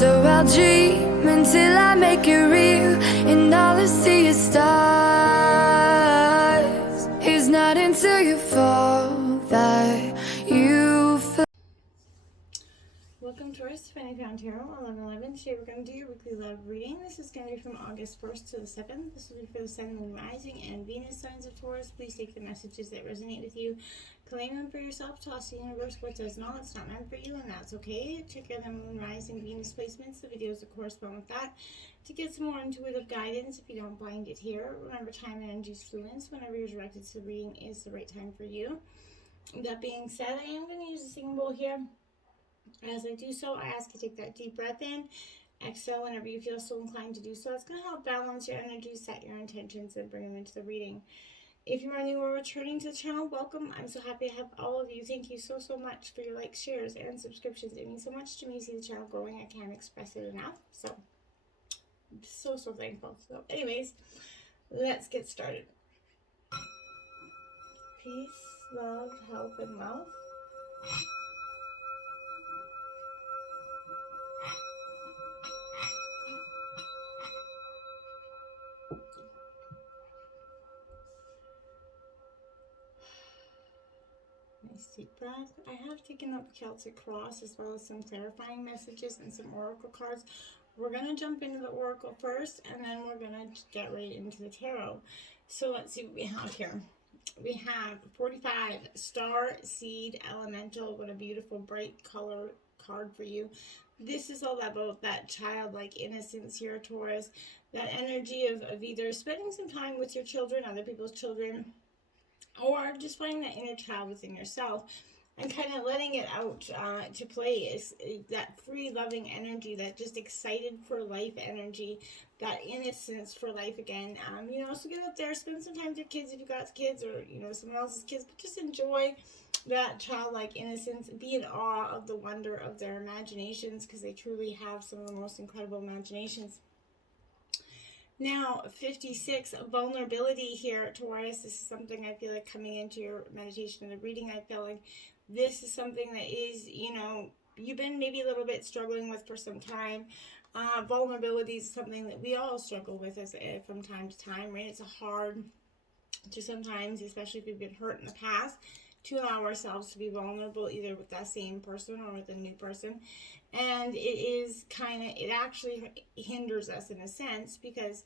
So I'll dream until I make it real, and all I see is stars. It's not until you fall that you feel. Welcome, Taurus, to Fanny Pound Tarot, 11/11. Today we're going to do your weekly love reading. This is going to be from August 1st to the 7th. This will be for the Sun, Moon, Rising, and Venus signs of Taurus. Please take the messages that resonate with you, claim them for yourself, toss the universe what does not. It's not meant for you, and that's okay. Check out the Moon, Rising, Venus placements, the videos that correspond with that, to get some more intuitive guidance if you don't find it here. Remember, time and energy is fluid. Whenever you're directed to the reading is the right time for you. That being said, I am going to use a singing bowl here. As I do so, I ask you to take that deep breath in, exhale whenever you feel so inclined to do so. It's going to help balance your energy, set your intentions, and bring them into the reading. If you are new or returning to the channel, welcome. I'm so happy to have all of you. Thank you so much for your likes, shares, and subscriptions. It means so much to me to see the channel growing. I can't express it enough. So, I'm so thankful. So, anyways, let's get started. Peace, love, health, and wealth. Nice deep breath. I have taken up the Celtic cross as well as some clarifying messages and some oracle cards. We're going to jump into the oracle first, and then we're going to get right into the tarot. So let's see what we have here. We have 45, Star Seed Elemental. What a beautiful bright color card for you. This is all about that childlike innocence here, Taurus. That energy of either spending some time with your children, other people's children, or just finding that inner child within yourself and kind of letting it out to play. Is that free, loving energy, that just excited for life energy, that innocence for life again. So get out there, spend some time with your kids if you've got kids, or someone else's kids, but just enjoy that childlike innocence. Be in awe of the wonder of their imaginations, because they truly have some of the most incredible imaginations. Now, 56, vulnerability here, Taurus. This is something I feel like coming into your meditation and the reading, I feel like this is something that is, you've been maybe a little bit struggling with for some time. Vulnerability is something that we all struggle with from time to time, right? It's hard to sometimes, especially if we've been hurt in the past, to allow ourselves to be vulnerable either with that same person or with a new person. And it actually hinders us in a sense, because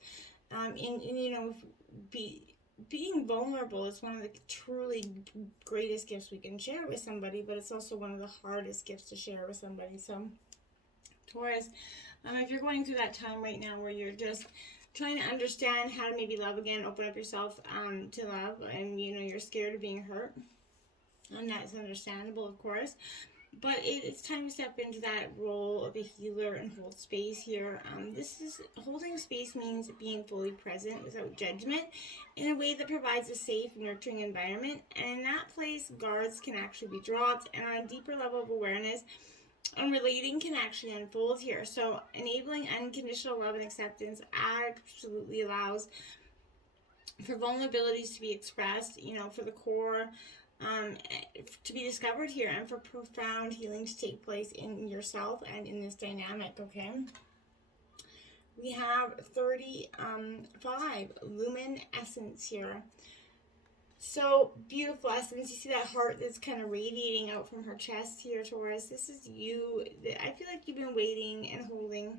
being vulnerable is one of the truly greatest gifts we can share with somebody, but it's also one of the hardest gifts to share with somebody. So, Taurus, if you're going through that time right now where you're just trying to understand how to maybe love again, open up yourself to love, and you're scared of being hurt, and that's understandable, of course. But it's time to step into that role of a healer and hold space here. Holding space means being fully present without judgment in a way that provides a safe, nurturing environment. And in that place, guards can actually be dropped, and on a deeper level of awareness and relating can actually unfold here. So enabling unconditional love and acceptance absolutely allows for vulnerabilities to be expressed, for the core to be discovered here, and for profound healing to take place in yourself and in this dynamic. Okay, we have 35, Lumen Essence here. So beautiful essence. You see that heart that's kind of radiating out from her chest here, Taurus. This is you. I feel like you've been waiting and holding.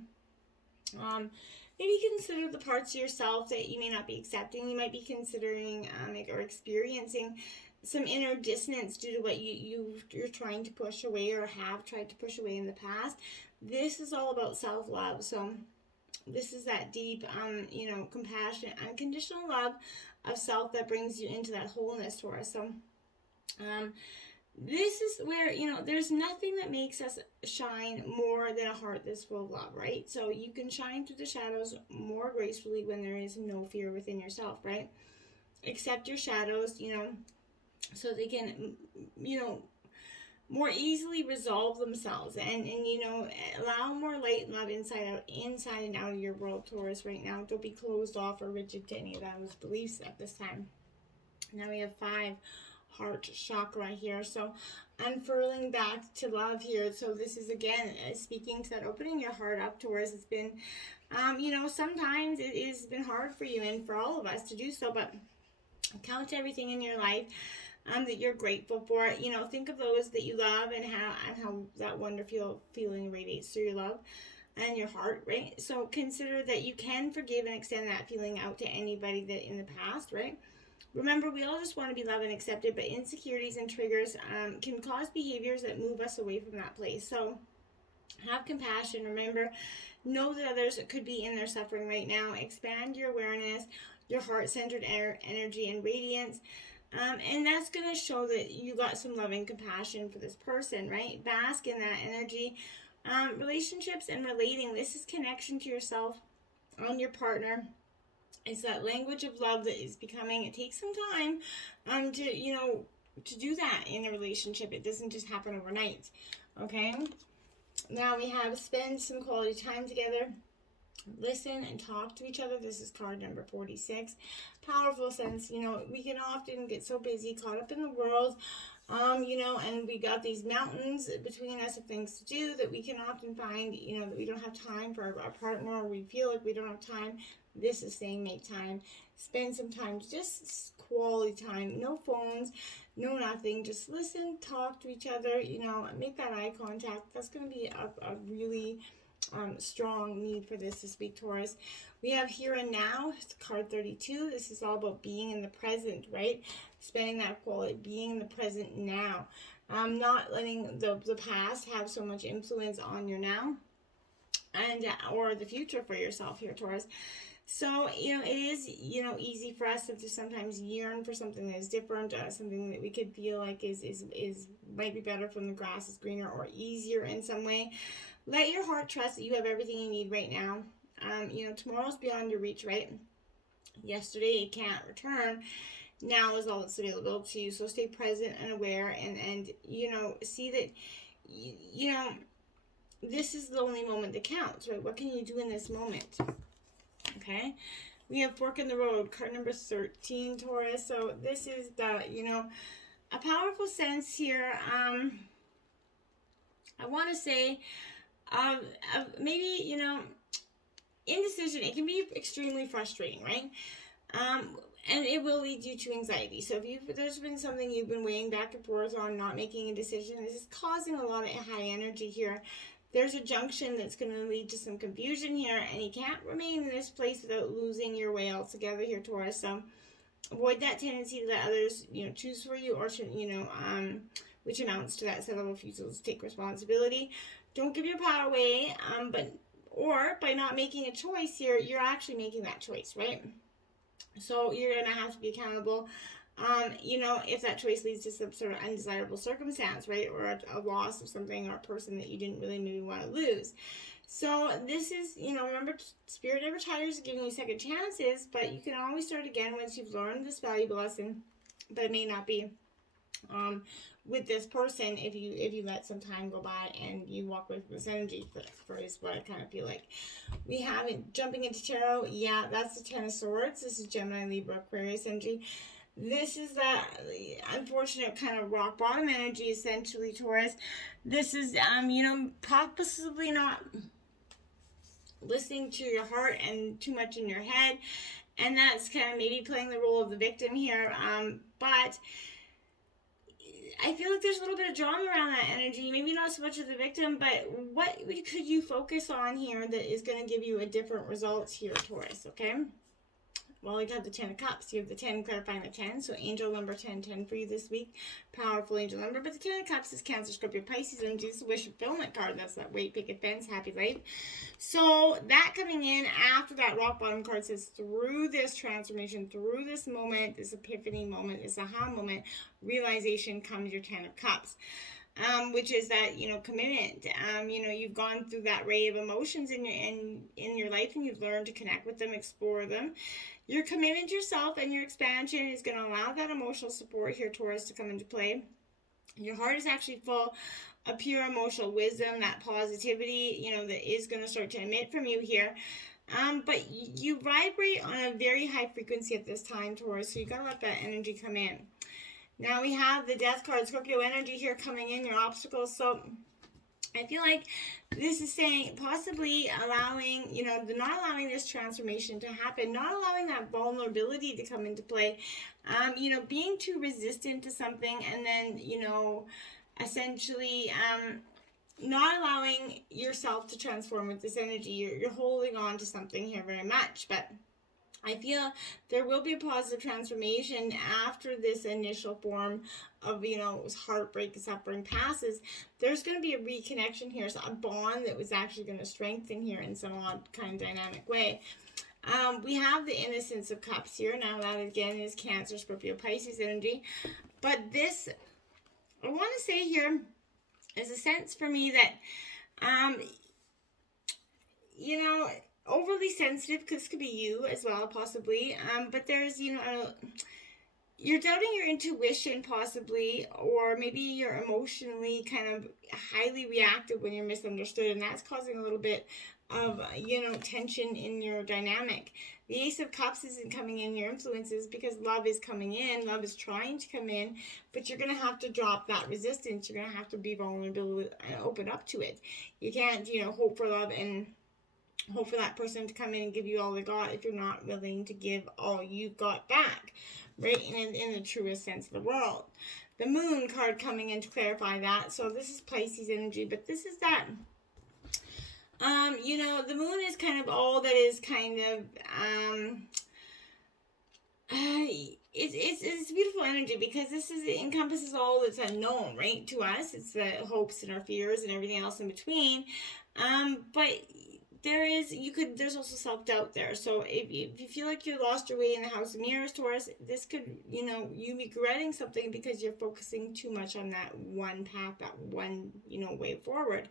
Maybe consider the parts of yourself that you may not be accepting. You might be considering or experiencing some inner dissonance due to what you're trying to push away or have tried to push away in the past. This is all about self-love. So this is that deep, compassionate, unconditional love of self that brings you into that wholeness, Taurus. So this is where, there's nothing that makes us shine more than a heart that's full of love, right? So you can shine through the shadows more gracefully when there is no fear within yourself, right? Accept your shadows, so they can, more easily resolve themselves, and allow more light and love inside and out of your world, Taurus, right now. Don't be closed off or rigid to any of those beliefs at this time. Now we have 5, heart chakra here. So unfurling back to love here. So this is again speaking to that opening your heart up towards. It's been sometimes it has been hard for you and for all of us to do so, but count everything in your life that you're grateful for. Think of those that you love and how that wonderful feeling radiates through your love and your heart, right? So consider that you can forgive and extend that feeling out to anybody that in the past, right? Remember, we all just want to be loved and accepted, but insecurities and triggers can cause behaviors that move us away from that place. So have compassion. Remember, know that others could be in their suffering right now. Expand your awareness, your heart-centered energy and radiance. And that's going to show that you got some love and compassion for this person, right? Bask in that energy. Relationships and relating. This is connection to yourself and your partner. It's that language of love that is becoming. It takes some time to do that in a relationship. It doesn't just happen overnight. Okay? Now we have spend some quality time together. Listen and talk to each other. This is card number 46. Powerful sense. We can often get so busy, caught up in the world, and we got these mountains between us of things to do that we can often find, that we don't have time for our partner, or we feel like we don't have time. This is saying make time. Spend some time, just quality time. No phones, no nothing. Just listen, talk to each other, make that eye contact. That's going to be a really strong need for this week, Taurus. We have here and now, card 32. This is all about being in the present, right? Spending that quality, being in the present now. Not letting the past have so much influence on your now and or the future for yourself here, Taurus. So, it is, easy for us to sometimes yearn for something that is different, something that we could feel like is might be better from the grass is greener or easier in some way. Let your heart trust that you have everything you need right now. Tomorrow's beyond your reach, right? Yesterday it can't return. Now is all that's available to you. So stay present and aware and see that, this is the only moment that counts, right? What can you do in this moment? Okay? We have fork in the road, card number 13, Taurus. So this is the, a powerful sense here. I want to say, maybe, indecision. It can be extremely frustrating, right? And it will lead you to anxiety. So if there's been something you've been weighing back and forth on, not making a decision, this is causing a lot of high energy here. There's a junction that's going to lead to some confusion here, and you can't remain in this place without losing your way altogether here, Taurus. So avoid that tendency to let others, choose for you, or to, which amounts to that set of refusals to take responsibility. Don't give your power away, or by not making a choice here, you're actually making that choice, right? So you're going to have to be accountable, if that choice leads to some sort of undesirable circumstance, right? Or a loss of something or a person that you didn't really maybe want to lose. So this is, remember, Spirit never tires of giving you second chances, but you can always start again once you've learned this valuable lesson. But it may not be with this person if you let some time go by and you walk with this energy for is what I kind of feel like. We have it jumping into tarot. Yeah, that's the Ten of Swords. This is Gemini, Libra, Aquarius energy. This is that unfortunate kind of rock bottom energy, essentially, Taurus. This is, possibly not listening to your heart and too much in your head. And that's kind of maybe playing the role of the victim here. But I feel like there's a little bit of drama around that energy. Maybe not so much of the victim, but what could you focus on here that is going to give you a different result here, Taurus, okay? Well, you have the 10 of Cups. You have the 10 clarifying the 10. So angel number 1010 for you this week. Powerful angel number. But the 10 of Cups is Cancer, Scorpio, Pisces, and this is a wish fulfillment card. That's that wait, picket fence, happy life. So that coming in after that rock bottom card says through this transformation, through this moment, this epiphany moment, this aha moment, realization comes your 10 of Cups. Which is that, commitment. You've gone through that ray of emotions in your life, and you've learned to connect with them, explore them. Your commitment to yourself and your expansion is going to allow that emotional support here, Taurus, to come into play. Your heart is actually full of pure emotional wisdom, that positivity, that is going to start to emit from you here. But you vibrate on a very high frequency at this time, Taurus, so you got to let that energy come in. Now we have the Death card, Scorpio energy here coming in, your obstacles. So I feel like this is saying possibly allowing, not allowing this transformation to happen, not allowing that vulnerability to come into play, being too resistant to something, and then, essentially, not allowing yourself to transform with this energy. You're holding on to something here very much, but I feel there will be a positive transformation after this initial form of, heartbreak and suffering passes. There's going to be a reconnection here, so a bond that was actually going to strengthen here in some odd kind of dynamic way. We have the Innocence of Cups here. Now that again is Cancer, Scorpio, Pisces energy. But this, I want to say here, is a sense for me that, overly sensitive, because this could be you as well, possibly. But there's, you're doubting your intuition, possibly, or maybe you're emotionally kind of highly reactive when you're misunderstood, and that's causing a little bit of, tension in your dynamic. The Ace of Cups isn't coming in your influences because love is coming in, love is trying to come in, but you're going to have to drop that resistance. You're going to have to be vulnerable and open up to it. You can't, hope for love and hope for that person to come in and give you all they got if you're not willing to give all you've got back, right? In the truest sense of the world. The Moon card coming in to clarify that. So this is Pisces energy, but this is that, the Moon is kind of all that is kind of, it's beautiful energy because it encompasses all that's unknown, right? To us, it's the hopes and our fears and everything else in between. But there's also self-doubt there. So if you feel like you lost your way in the House of Mirrors, Taurus, this could, you regretting something because you're focusing too much on that one path, that one, way forward.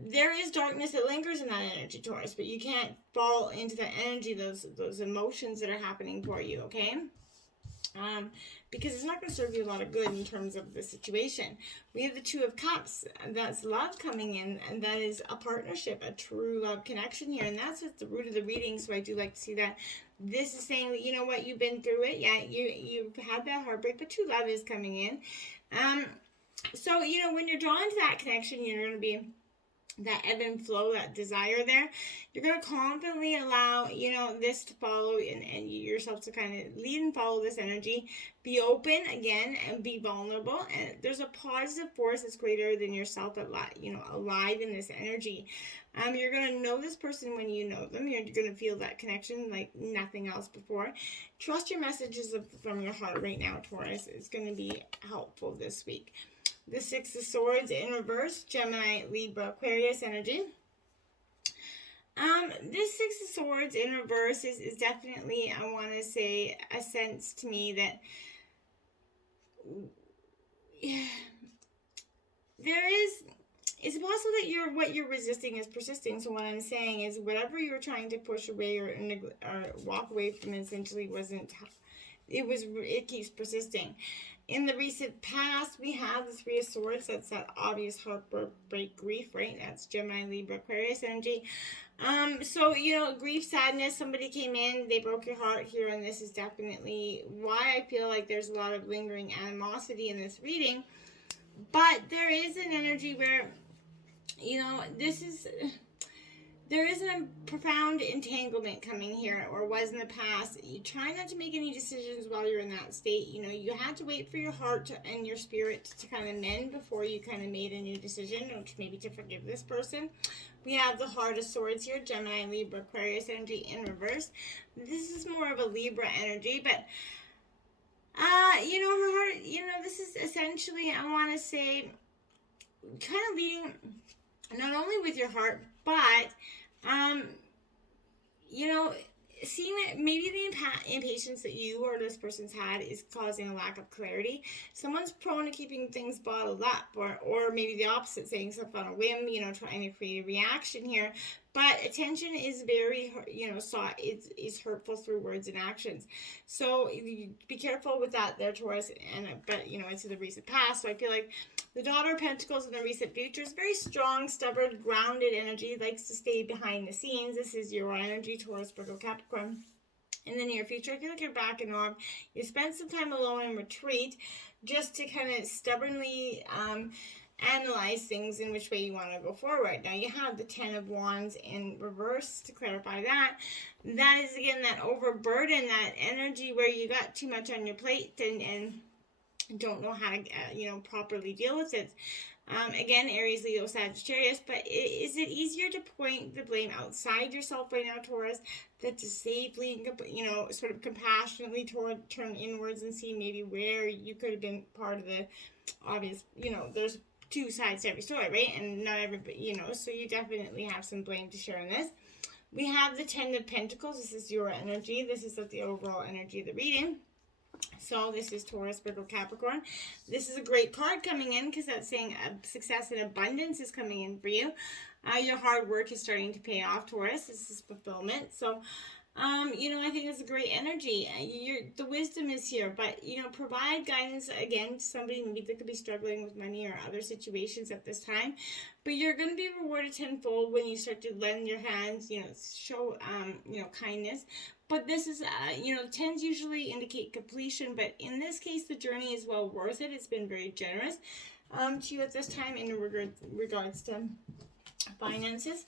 There is darkness that lingers in that energy, Taurus, but you can't fall into that energy, those emotions that are happening for you, okay? Because it's not going to serve you a lot of good in terms of the situation. We have the Two of Cups. That's love coming in, and that is a partnership, a true love connection here, and that's at the root of the reading, so I do like to see that. This is saying that, you know what, you've been through it, yeah, you've had that heartbreak, but true love is coming in. So, when you're drawn to that connection, you're going to be that ebb and flow, that desire there. You're going to confidently allow, this to follow and yourself to kind of lead and follow this energy. Be open again and be vulnerable. And there's a positive force that's greater than yourself, alive in this energy. You're going to know this person when you know them. You're going to feel that connection like nothing else before. Trust your messages from your heart right now, Taurus. It's going to be helpful this week. The Six of Swords in reverse, Gemini, Libra, Aquarius energy. This Six of Swords in reverse is definitely, I want to say, a sense to me that it's possible that what you're resisting is persisting. So what I'm saying is whatever you're trying to push away or walk away from essentially it keeps persisting. In the recent past, we have the Three of Swords. That's that obvious heartbreak, grief, right? That's Gemini, Libra, Aquarius energy. So, grief, sadness, somebody came in, they broke your heart here, and this is definitely why I feel like there's a lot of lingering animosity in this reading. But there is an energy where, there is a profound entanglement coming here, or was in the past. You try not to make any decisions while you're in that state. You had to wait for your heart and your spirit to kind of mend before you kind of made a new decision, or maybe to forgive this person. We have the Heart of Swords here, Gemini, Libra, Aquarius energy in reverse. This is more of a Libra energy, but, her heart, this is essentially, I want to say, kind of leading not only with your heart, but, seeing that maybe the impatience that you or this person's had is causing a lack of clarity. Someone's prone to keeping things bottled up, or maybe the opposite, saying stuff on a whim, trying to create a reaction here. But attention is very, sought. It's hurtful through words and actions. So be careful with that there, Taurus. But it's in the recent past. So I feel like the Daughter of Pentacles in the recent future is very strong, stubborn, grounded energy. Likes to stay behind the scenes. This is your energy, Taurus, Virgo, Capricorn. in the near future. I feel like you're backing off. You spend some time alone in retreat just to kind of stubbornly analyze things in which way you want to go forward. Now you have the 10 of Wands in reverse to clarify that. That is again that overburden, that energy where you got too much on your plate and don't know how to properly deal with it. Again, Aries, Leo, Sagittarius, but is it easier to point the blame outside yourself right now, Taurus, than to safely, sort of compassionately turn inwards and see maybe where you could have been part of the obvious, there's two sides to every story, right? And not everybody, so you definitely have some blame to share in this. We have the 10 of Pentacles. This is your energy. This is the overall energy of the reading. So this is Taurus, Virgo, Capricorn. This is a great card coming in because that's saying success and abundance is coming in for you. Your hard work is starting to pay off, Taurus. This is fulfillment. So, I think it's a great energy. The wisdom is here, but, provide guidance, again, to somebody maybe that could be struggling with money or other situations at this time. But you're going to be rewarded tenfold when you start to lend your hands, show, kindness. But this is, tens usually indicate completion, but in this case, the journey is well worth it. It's been very generous to you at this time in regards to finances.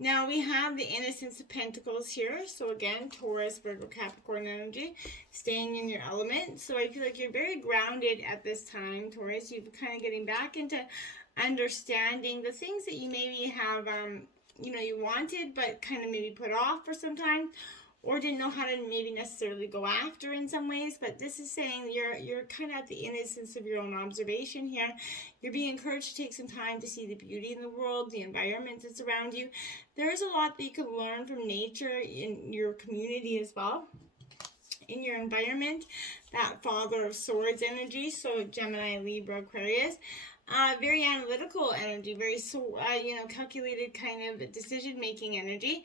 Now we have the Innocence of Pentacles here. So again, Taurus, Virgo, Capricorn energy, staying in your element. So I feel like you're very grounded at this time, Taurus. You're kind of getting back into understanding the things that you maybe have, you wanted, but kind of maybe put off for some time, or didn't know how to maybe necessarily go after in some ways. But this is saying you're kind of at the innocence of your own observation here. You're being encouraged to take some time to see the beauty in the world, the environment that's around you. There is a lot that you can learn from nature in your community as well, in your environment. That Father of Swords energy, so Gemini, Libra, Aquarius. Very analytical energy, very calculated kind of decision-making energy.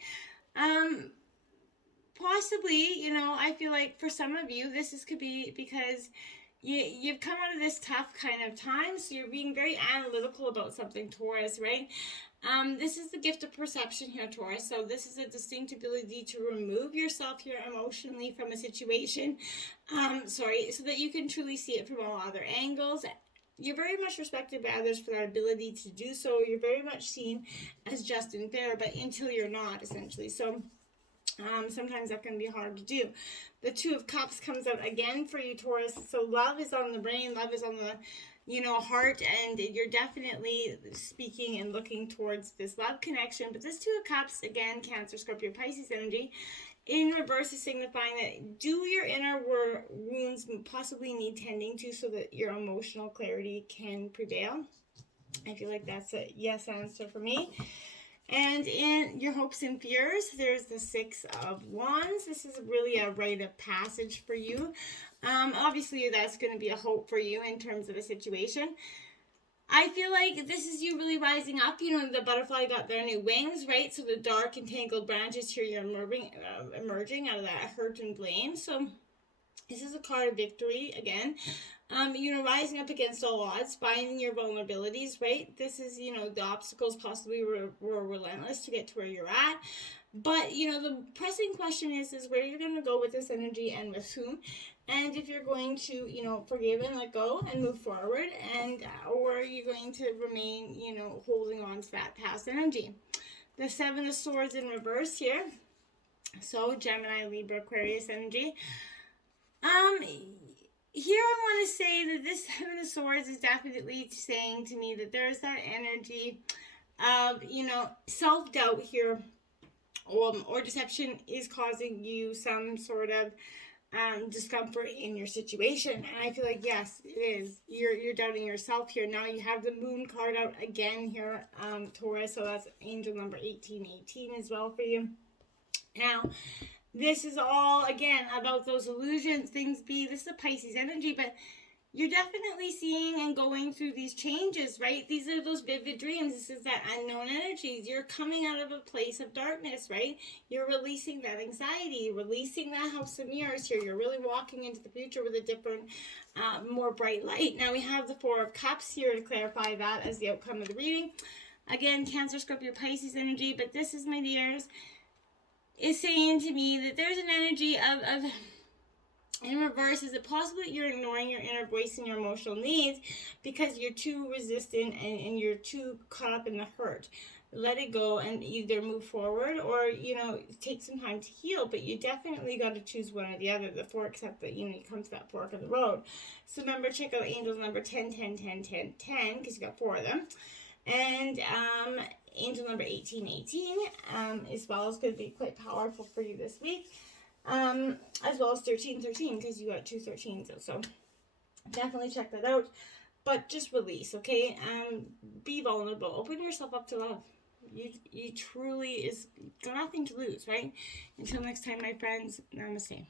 Possibly, I feel like for some of you, could be because you've come out of this tough kind of time, so you're being very analytical about something, Taurus, right? This is the gift of perception here, Taurus. So this is a distinct ability to remove yourself here emotionally from a situation, so that you can truly see it from all other angles. You're very much respected by others for that ability to do so. You're very much seen as just and fair, but until you're not, essentially. So sometimes that can be hard to do. The Two of Cups comes out again for you, Taurus. So love is on the brain, love is on the heart, and you're definitely speaking and looking towards this love connection. But this Two of Cups, again, Cancer, Scorpio, Pisces energy, in reverse is signifying that do your inner wounds possibly need tending to so that your emotional clarity can prevail. I feel like that's a yes answer for me. And in your hopes and fears, there's the Six of Wands. This is really a rite of passage for you. Obviously, that's going to be a hope for you in terms of a situation. I feel like this is you really rising up. The butterfly got their new wings, right? So the dark and tangled branches here, you're emerging out of that hurt and blame. So this is a card of victory again. Rising up against all odds, finding your vulnerabilities, right? This is, the obstacles possibly were relentless to get to where you're at. But, the pressing question is where you're going to go with this energy and with whom. And if you're going to, forgive and let go and move forward, or you're going to remain, holding on to that past energy. The Seven of Swords in reverse here. So Gemini, Libra, Aquarius energy. Here I want to say that this Seven of Swords is definitely saying to me that there's that energy of, self-doubt here, or deception is causing you some sort of discomfort in your situation. And I feel like, yes, it is. You're doubting yourself here. Now you have the Moon card out again here, Taurus, so that's angel number 1818 as well for you. Now, this is all, again, about those illusions, this is a Pisces energy, but you're definitely seeing and going through these changes, right? These are those vivid dreams. This is that unknown energy. You're coming out of a place of darkness, right? You're releasing that anxiety, releasing that House of Mirrors here. You're really walking into the future with a different, more bright light. Now we have the Four of Cups here to clarify that as the outcome of the reading. Again, Cancer, Scorpio, Pisces energy, but this is, my dears, is saying to me that there's an energy of in reverse. Is it possible that you're ignoring your inner voice and your emotional needs because you're too resistant and you're too caught up in the hurt? Let it go and either move forward or, take some time to heal. But you definitely got to choose one or the other. The fork, except that, you come to that fork of the road. So remember, check out angels number 10, 10, 10, 10, 10, because you got 4 of them. And angel number 18, 18, as well as could be quite powerful for you this week. As well as 13, 13, because you got 2 13s. So definitely check that out. But just release, okay? Be vulnerable. Open yourself up to love. You truly got nothing to lose, right? Until next time, my friends, namaste.